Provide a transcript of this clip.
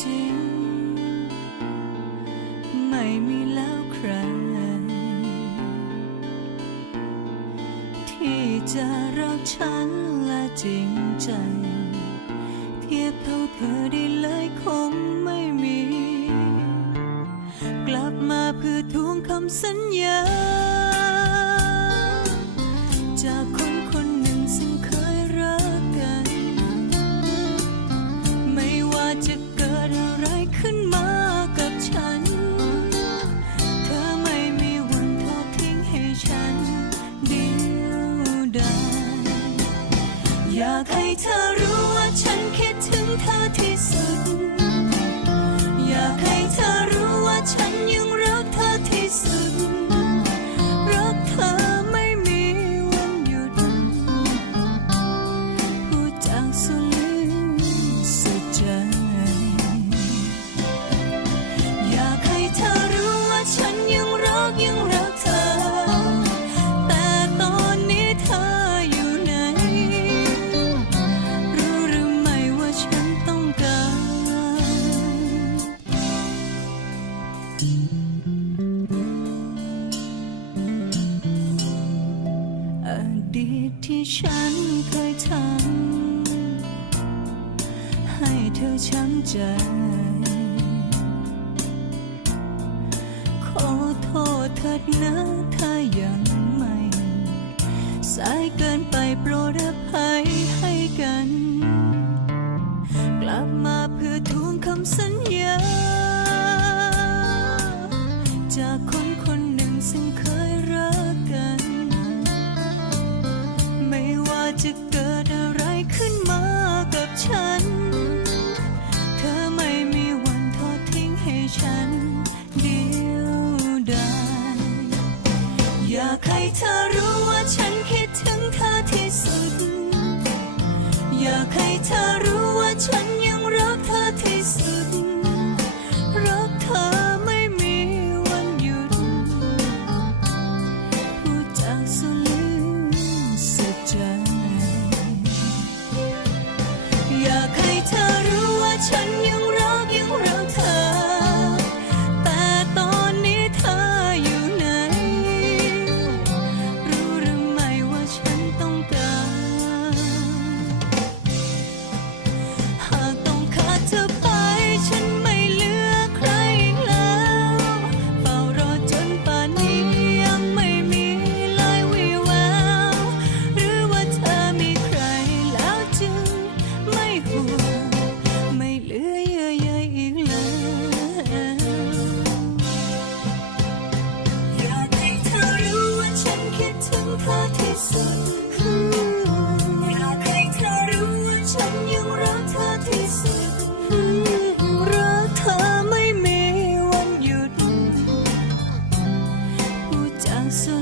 จริงไม่มีแล้วใครที่จะรักฉันและจริงใจเทียบเท่าเธอได้เลยคงไม่มีกลับมาเพื่อทวงคำสัญญาจากคนคนหนึ่งซึ่งเคยรักกันไม่ว่าจะเกิดอะไรขึ้นมากับฉันเธอไม่มีวันทอดทิ้งให้ฉันเดียวดายอยากให้เธอรู้ว่าฉันคิดถึงเธอที่สุดอยากให้เธอรู้ว่าฉันยังรักเธอที่สุดรักเธอไม่มีวันหยุดพูดจากสุดลึกสุดใจอยากให้เธอรู้ว่าฉันยังรักเธอแต่ตอนนี้เธออยู่ไหนรู้หรือไม่ว่าฉันต้องการอดีตที่ฉันเคยทำให้เธอช้ำใจขอโทษเถิดนะถ้ายังไม่สายเกินไปโปรดอภัยให้กันกลับมาเพื่อทวงคำสัญญาจากคนคนหนึ่งซึ่งเคยรักกันไม่ว่าจะเกิดอะไรขึ้นมากับฉันเธอไม่มีวันทอดทิ้งให้ฉันเดียวดายอยากให้เธอรู้ว่าฉันคิดถึงเธอที่สุดอยากให้เธอรู้ว่าฉันยังรักเธอที่สุดรักเธอไม่มีวันหยุดพูดจากสุดลึกสุดใจอยากให้เธอรู้ว่าฉันยังรักเธอแต่ตอนนี้เธออยู่ไหนรู้หรือไม่ว่าฉันต้องการหากต้องขาดเธอไปฉันไม่เหลือใครแล้วเฝ้ารอจนป่านนี้ยังไม่มีเลยวิแววหรือว่าเธอมีใครแล้วจึงไม่ห่วงไม่เหลือเยื่อใยอีกแล้วอยากให้เธอรู้ว่าฉันคิดถึงเธอที่สุดอยากให้เธอรู้ว่าฉันยังรักเธอที่สุดรักเธอไม่มีวันหยุดพูดจากสุด